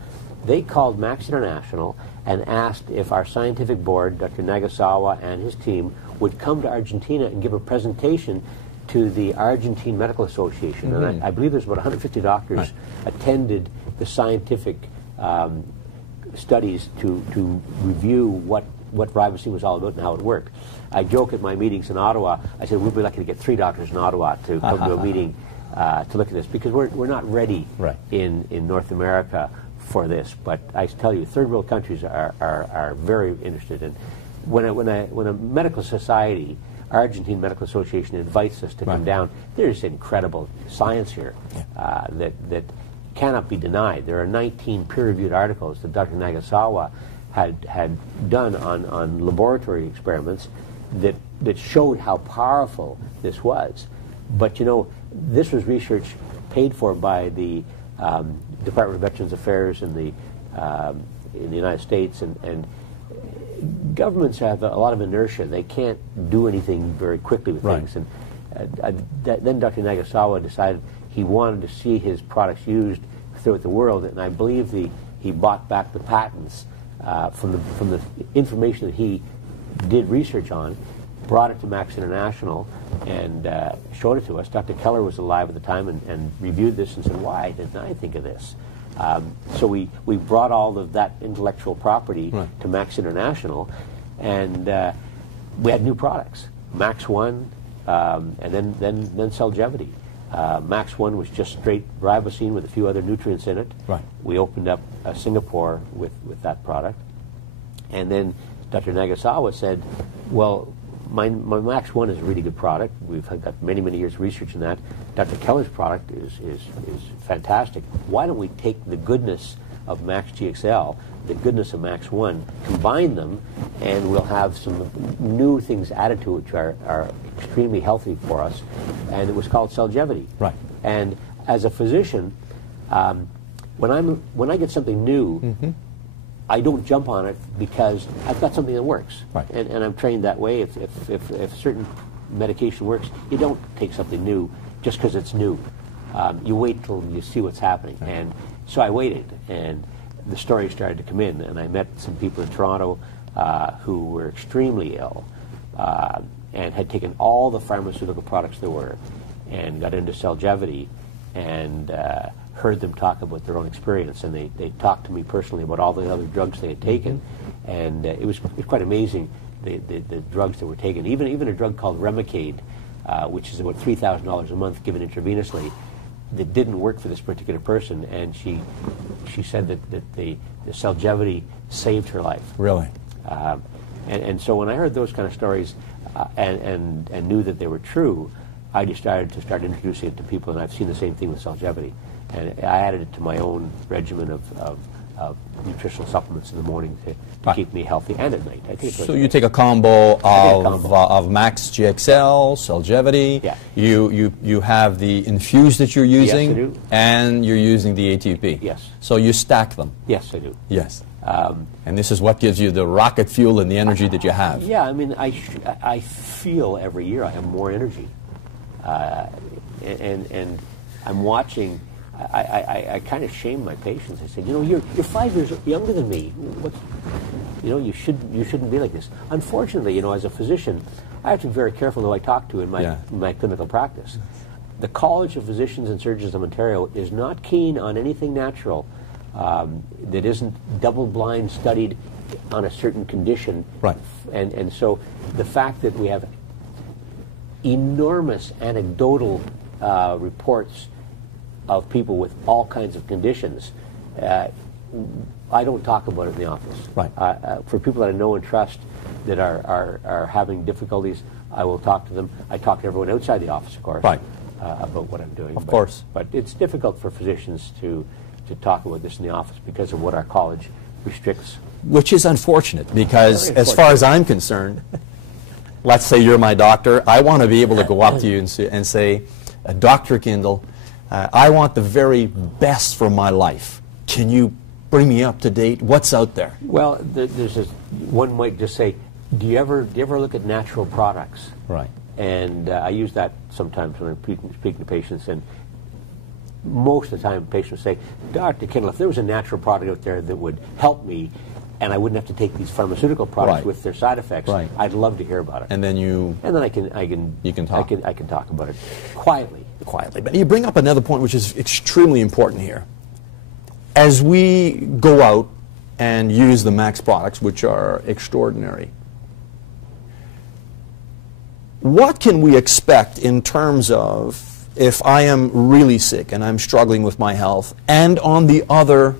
They called Max International and asked if our scientific board, Dr. Nagasawa and his team, would come to Argentina and give a presentation to the Argentine Medical Association. And I believe there's about 150 doctors attended the scientific studies to review what ribosine was all about and how it worked. I joke at my meetings in Ottawa, I said we'd be lucky to get 3 doctors in Ottawa to come to a meeting to look at this, because we're not ready in North America for this. But I tell you, third world countries are very interested in. When a medical society, Argentine Medical Association, invites us to come down, there's incredible science here that cannot be denied. There are 19 peer-reviewed articles that Dr. Nagasawa had done on laboratory experiments that showed how powerful this was. But you know, this was research paid for by the Department of Veterans Affairs in the United States, and governments have a lot of inertia. They can't do anything very quickly with things. And then Dr. Nagasawa decided he wanted to see his products used throughout the world, and I believe he bought back the patents from the information that he did research on, brought it to Max International, and showed it to us. Dr. Keller was alive at the time and reviewed this and said, why didn't I think of this? So we brought all of that intellectual property to Max International, and we had new products. Max 1, and then Celgevity. Max 1 was just straight ribosine with a few other nutrients in it. We opened up Singapore with that product. And then Dr. Nagasawa said, well, my Max 1 is a really good product. We've got many, many years of research in that. Dr. Keller's product is fantastic. Why don't we take the goodness of Max GXL, the goodness of Max 1, combine them, and we'll have some new things added to it which are extremely healthy for us. And it was called Celgevity. And as a physician, when I get something new, I don't jump on it because I've got something that works. And I'm trained that way. If certain medication works, you don't take something new just because it's new. You wait till you see what's happening. And so I waited, and the stories started to come in, and I met some people in Toronto who were extremely ill and had taken all the pharmaceutical products there were and got into Celgevity, and heard them talk about their own experience, and they talked to me personally about all the other drugs they had taken, and it was quite amazing the drugs that were taken. Even a drug called Remicade, which is about $3,000 a month given intravenously, that didn't work for this particular person, and she said that the Celgevity saved her life. Really? And so when I heard those kind of stories and knew that they were true, I decided to start introducing it to people, and I've seen the same thing with Celgevity. And I added it to my own regimen of nutritional supplements in the morning to keep me healthy, and at night. I take so you take a combo of Max GXL, Celgevity. Yeah. You have the infused that you're using. Yes, I do. And you're using the ATP. Yes. So you stack them. Yes, I do. Yes. And this is what gives you the rocket fuel and the energy that you have. Yeah, I mean, I feel every year I have more energy. And I'm watching. I kind of shame my patients. I said, you're 5 years younger than me. You shouldn't be like this. Unfortunately, as a physician, I have to be very careful who I talk to in my clinical practice. The College of Physicians and Surgeons of Ontario is not keen on anything natural that isn't double-blind studied on a certain condition. Right. And so the fact that we have enormous anecdotal reports of people with all kinds of conditions, I don't talk about it in the office. Right. For people that I know and trust that are having difficulties, I will talk to them. I talk to everyone outside the office, of course, right. About what I'm doing. Of course. But it's difficult for physicians to talk about this in the office because of what our college restricts. Which is unfortunate, because as far as I'm concerned, let's say you're my doctor, I want to be able to go up to you and say, Dr. Kindle, I want the very best for my life. Can you bring me up to date? What's out there? Well, there's this, one might just say, do you ever look at natural products? Right. And I use that sometimes when I'm speaking to patients, and most of the time patients say, Dr. Kindle, if there was a natural product out there that would help me and I wouldn't have to take these pharmaceutical products with their side effects, I'd love to hear about it. And then I can talk. I can talk about it quietly. But you bring up another point which is extremely important here. As we go out and use the Max products, which are extraordinary, what can we expect in terms of if I am really sick and I'm struggling with my health, and on the other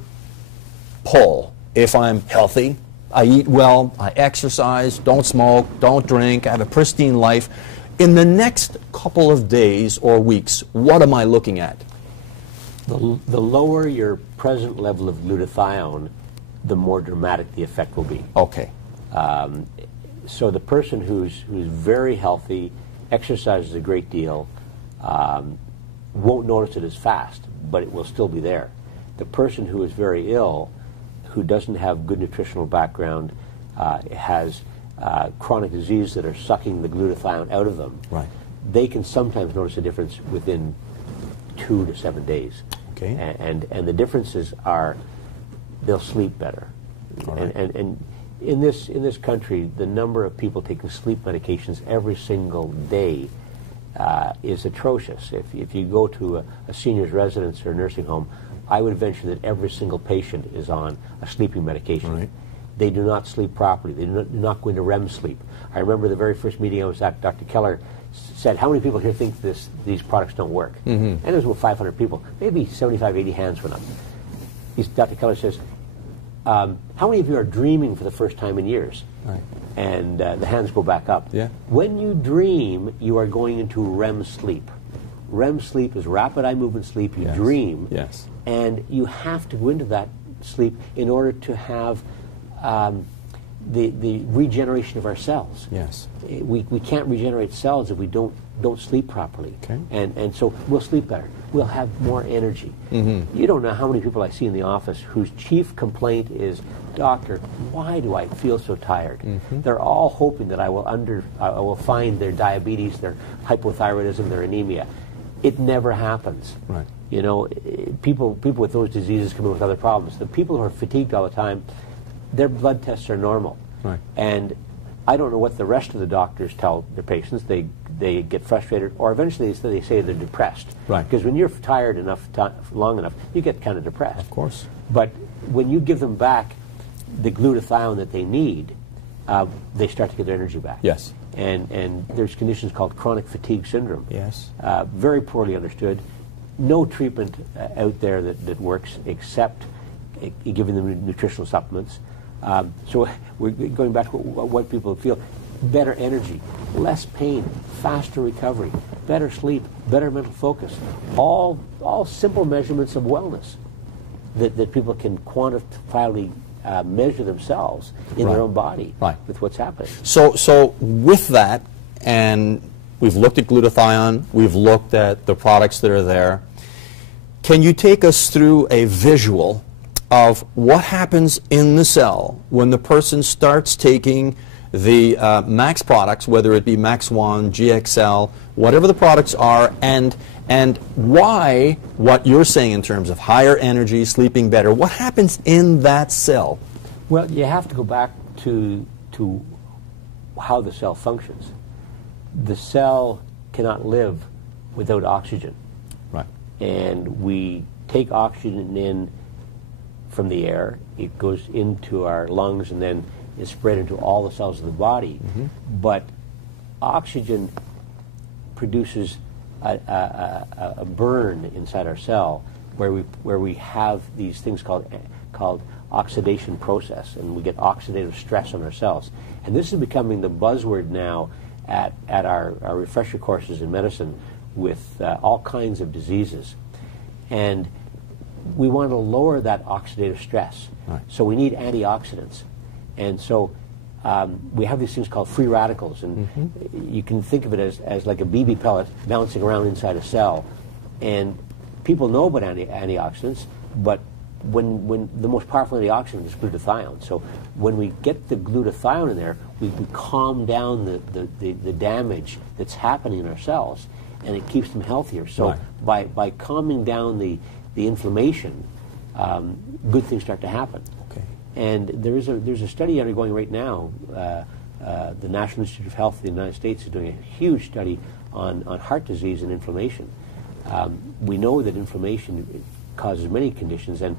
pole, if I'm healthy, I eat well, I exercise, don't smoke, don't drink, I have a pristine life, in the next couple of days or weeks, what am I looking at? The lower your present level of glutathione, the more dramatic the effect will be. Okay. So the person who's very healthy, exercises a great deal, won't notice it as fast, but it will still be there. The person who is very ill, who doesn't have good nutritional background, has chronic disease that are sucking the glutathione out of them, they can sometimes notice a difference within 2 to 7 days. Okay. And the differences are they'll sleep better. And in this country, the number of people taking sleep medications every single day is atrocious. If you go to a senior's residence or a nursing home, I would venture that every single patient is on a sleeping medication. Right. They do not sleep properly. They do not go into REM sleep. I remember the very first meeting I was at, Dr. Keller said, how many people here think these products don't work? And there was about 500 people. Maybe 75, 80 hands went up. Dr. Keller says, how many of you are dreaming for the first time in years? Right. And the hands go back up. Yeah. When you dream, you are going into REM sleep. REM sleep is rapid eye movement sleep. You dream. Yes. And you have to go into that sleep in order to have the regeneration of our cells. Yes. We can't regenerate cells if we don't sleep properly. Okay. And so we'll sleep better. We'll have more energy. You don't know how many people I see in the office whose chief complaint is, Doctor, why do I feel so tired? They're all hoping that I will find their diabetes, their hypothyroidism, their anemia. It never happens. Right. You know, people with those diseases come in with other problems. The people who are fatigued all the time, their blood tests are normal. Right. And I don't know what the rest of the doctors tell their patients. They get frustrated, or eventually they say they're depressed. Right. Because when you're tired enough, long enough, you get kind of depressed. Of course. But when you give them back the glutathione that they need, they start to get their energy back. Yes. And there's conditions called chronic fatigue syndrome. Yes. Very poorly understood. No treatment out there that works except giving them nutritional supplements. So we're going back to what people feel. Better energy, less pain, faster recovery, better sleep, better mental focus. All simple measurements of wellness. that people can quantifiably measure themselves in their own body with what's happening. So with that, and we've looked at glutathione, we've looked at the products that are there, can you take us through a visual of what happens in the cell when the person starts taking the Max products, whether it be Max 1, GXL, whatever the products are, and why what you're saying in terms of higher energy, sleeping better, what happens in that cell? Well, you have to go back to how the cell functions. The cell cannot live without oxygen. Right. And we take oxygen in from the air, it goes into our lungs and then is spread into all the cells of the body. But oxygen produces a burn inside our cell where we have these things called oxidation process, and we get oxidative stress on our cells. And this is becoming the buzzword now at our refresher courses in medicine with all kinds of diseases. And we want to lower that oxidative stress. Right. So we need antioxidants. And so we have these things called free radicals, and you can think of it as like a BB pellet bouncing around inside a cell. And people know about antioxidants, but when the most powerful antioxidant is glutathione. So when we get the glutathione in there, we calm down the damage that's happening in our cells, and it keeps them healthier. So by calming down the inflammation, good things start to happen. Okay. And there's a study undergoing right now. The National Institute of Health of the United States is doing a huge study on heart disease and inflammation. We know that inflammation causes many conditions, and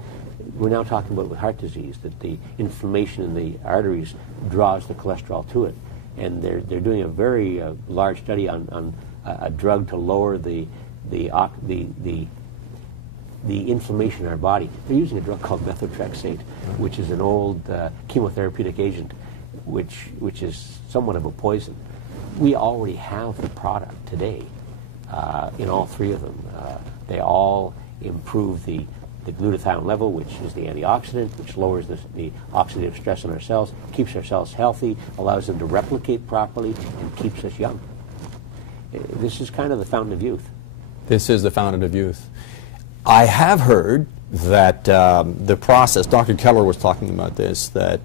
we're now talking about with heart disease that the inflammation in the arteries draws the cholesterol to it. And they're doing a very large study on a drug to lower the inflammation in our body. They're using a drug called methotrexate, which is an old chemotherapeutic agent, which is somewhat of a poison. We already have the product today in all three of them. They all improve the glutathione level, which is the antioxidant, which lowers the oxidative stress on our cells, keeps our cells healthy, allows them to replicate properly, and keeps us young. This is kind of the fountain of youth. This is the fountain of youth. I have heard that the process, Dr. Keller was talking about this, that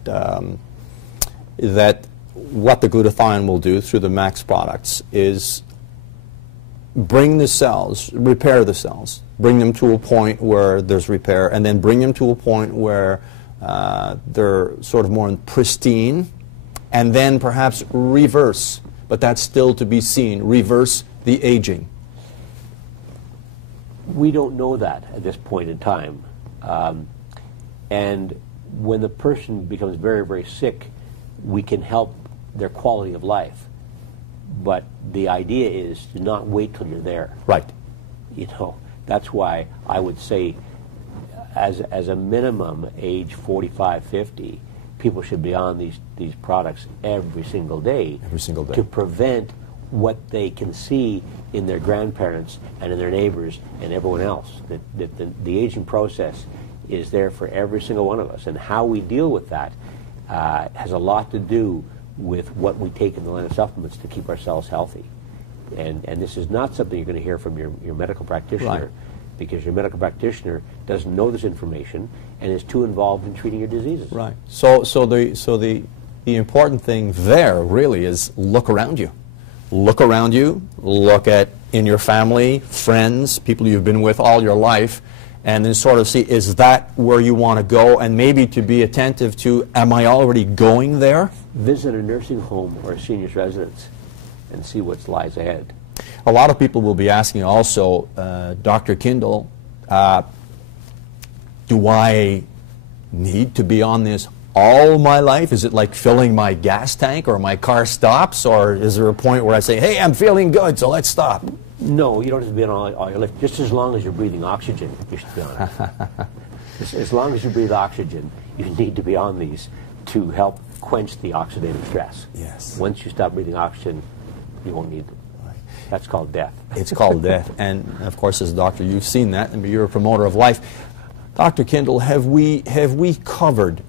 what the glutathione will do through the Max products is bring the cells, repair the cells, bring them to a point where there's repair, and then bring them to a point where they're sort of more pristine, and then perhaps reverse, but that's still to be seen, reverse the aging. We don't know that at this point in time. And when the person becomes very, very sick, we can help their quality of life. But the idea is to not wait till you're there. Right. You know, that's why I would say as a minimum, age 45, 50, people should be on these products every single day. Every single day. To prevent what they can see in their grandparents and in their neighbors and everyone else. That the aging process is there for every single one of us. And how we deal with that has a lot to do with what we take in the line of supplements to keep ourselves healthy. And this is not something you're going to hear from your medical practitioner, because your medical practitioner doesn't know this information and is too involved in treating your diseases. Right. So the important thing there really is look around you. Look around you, look at in your family, friends, people you've been with all your life, and then sort of see, is that where you want to go, and maybe to be attentive to, am I already going there? Visit a nursing home or a senior's residence and see what lies ahead. A lot of people will be asking also, Dr. Kindle, do I need to be on this all my life? Is it like filling my gas tank or my car stops, or is there a point where I say, hey, I'm feeling good, so let's stop? No, you don't have to be on all your life. Just as long as you're breathing oxygen, you should be on it. As long as you breathe oxygen, you need to be on these to help quench the oxidative stress. Yes. Once you stop breathing oxygen, you won't need them. That's called death. It's called death. And, of course, as a doctor, you've seen that, and you're a promoter of life. Dr. Kindle, have we covered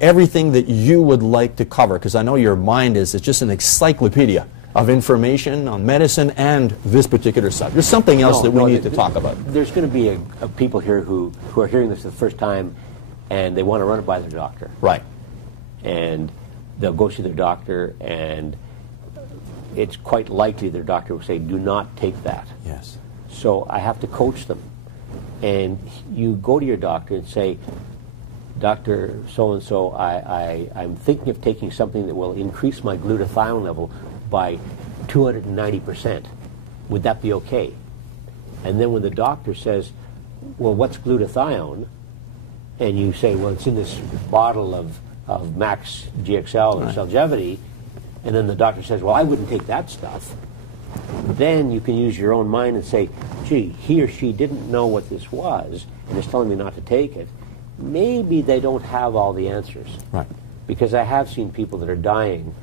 everything that you would like to cover? Because I know your mind is just an encyclopedia of information on medicine and this particular subject. There's something else that we need to talk about. There's going to be a people here who are hearing this for the first time, and they want to run it by their doctor. Right. And they'll go see their doctor, and it's quite likely their doctor will say, do not take that. Yes. So I have to coach them. And you go to your doctor and say, Dr. So-and-so, I'm thinking of taking something that will increase my glutathione level by 290%. Would that be okay? And then when the doctor says, well, what's glutathione? And you say, well, it's in this bottle of Max GXL or Celgevity, and then the doctor says, well, I wouldn't take that stuff. Then you can use your own mind and say, gee, he or she didn't know what this was and is telling me not to take it. Maybe they don't have all the answers. Right. Because I have seen people that are dying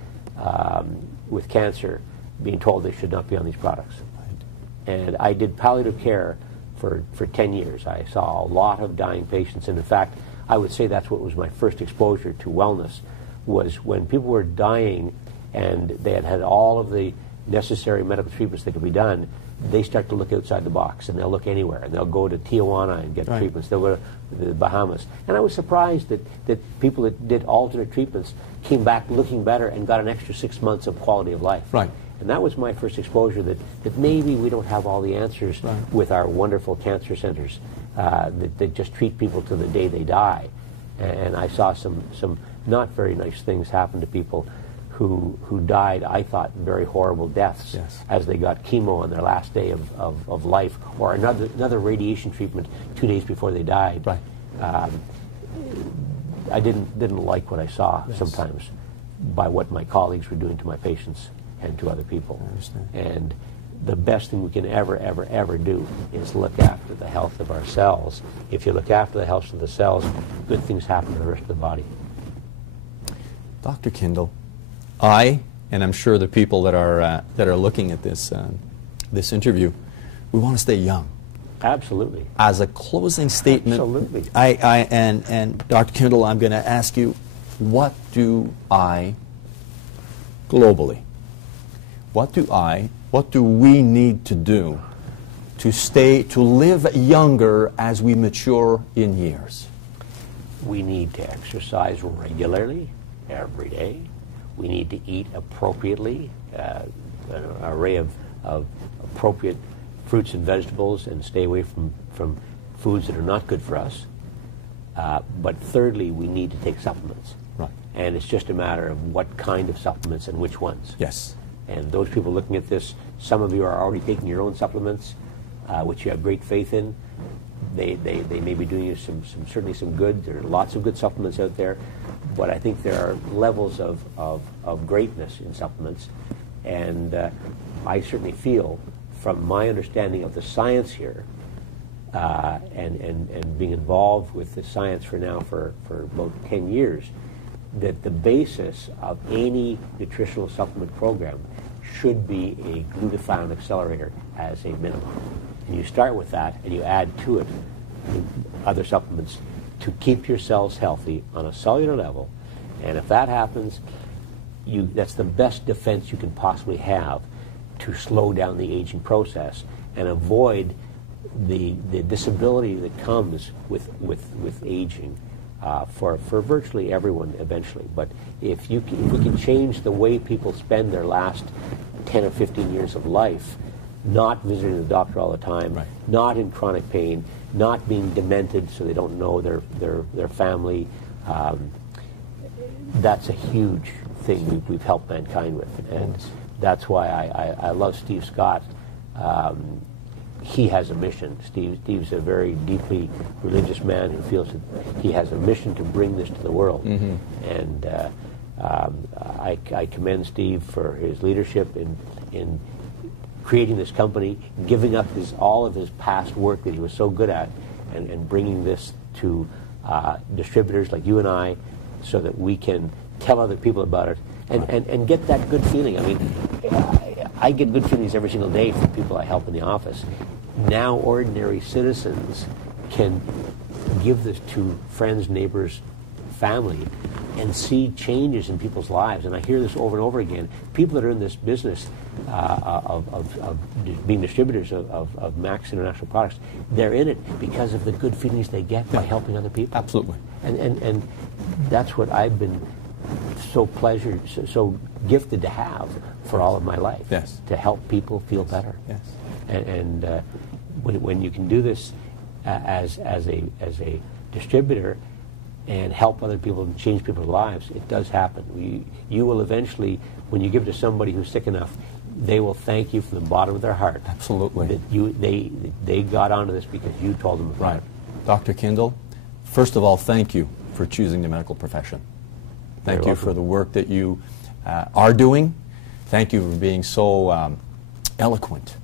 with cancer being told they should not be on these products. Right. And I did palliative care for 10 years. I saw a lot of dying patients, and in fact, I would say that's what was my first exposure to wellness, was when people were dying and they had had all of the necessary medical treatments that could be done, they start to look outside the box, and they'll look anywhere, and they'll go to Tijuana and get treatments. They'll go to the Bahamas. And I was surprised that people that did alternate treatments came back looking better and got an extra 6 months of quality of life. Right. And that was my first exposure that maybe we don't have all the answers with our wonderful cancer centers that just treat people to the day they die. And I saw some not very nice things happen to people who died, I thought, very horrible deaths as they got chemo on their last day of life, or another radiation treatment 2 days before they died. Right. I didn't like what I saw sometimes by what my colleagues were doing to my patients and to other people. I understand. And the best thing we can ever do is look after the health of our cells. If you look after the health of the cells, good things happen to the rest of the body. Dr. Kindle, and I'm sure the people that are looking at this interview, we want to stay young. Absolutely. As a closing statement, absolutely. And Dr. Kindle, I'm going to ask you, what do globally, what do we need to do to live younger as we mature in years? We need to exercise regularly, every day. We need to eat appropriately, an array of appropriate fruits and vegetables, and stay away from foods that are not good for us. But thirdly, we need to take supplements. Right. And it's just a matter of what kind of supplements and which ones. Yes. And those people looking at this, some of you are already taking your own supplements, which you have great faith in. They may be doing you certainly some good. There are lots of good supplements out there, but I think there are levels of greatness in supplements, and I certainly feel, from my understanding of the science here, and being involved with the science for about 10 years, that the basis of any nutritional supplement program should be a glutathione accelerator as a minimum. And you start with that, and you add to it other supplements to keep your cells healthy on a cellular level. And if that happens, that's the best defense you can possibly have to slow down the aging process and avoid the disability that comes with aging for virtually everyone eventually. But if we can change the way people spend their last 10 or 15 years of life, not visiting the doctor all the time, not in chronic pain, not being demented so they don't know their family, that's a huge thing we've helped mankind with. And that's why I love Steve Scott. He has a mission. Steve's a very deeply religious man who feels that he has a mission to bring this to the world. Mm-hmm. And I commend Steve for his leadership in creating this company, giving up all of his past work that he was so good at, and bringing this to distributors like you and I, so that we can tell other people about it and get that good feeling. I mean, I get good feelings every single day from people I help in the office. Now ordinary citizens can give this to friends, neighbors, family, and see changes in people's lives. And I hear this over and over again. People that are in this business of being distributors of Max International products, they're in it because of the good feelings they get by helping other people. Absolutely. And that's what I've been so so gifted to have for all of my life. Yes. To help people feel better. Yes. And when you can do this as a distributor and help other people and change people's lives, it does happen. You will eventually, when you give to somebody who's sick enough, they will thank you from the bottom of their heart. Absolutely. That they got onto this because you told them about it. Dr. Kindle, first of all, thank you for choosing the medical profession. Thank you for the work that you are doing. Thank you for being so eloquent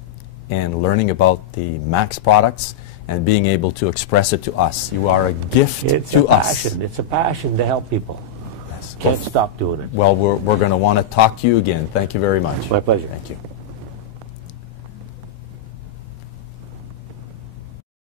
and learning about the Max products and being able to express it to us. You are a gift to us. It's a passion to help people. Yes. Can't stop doing it. Well, we're going to want to talk to you again. Thank you very much. My pleasure. Thank you.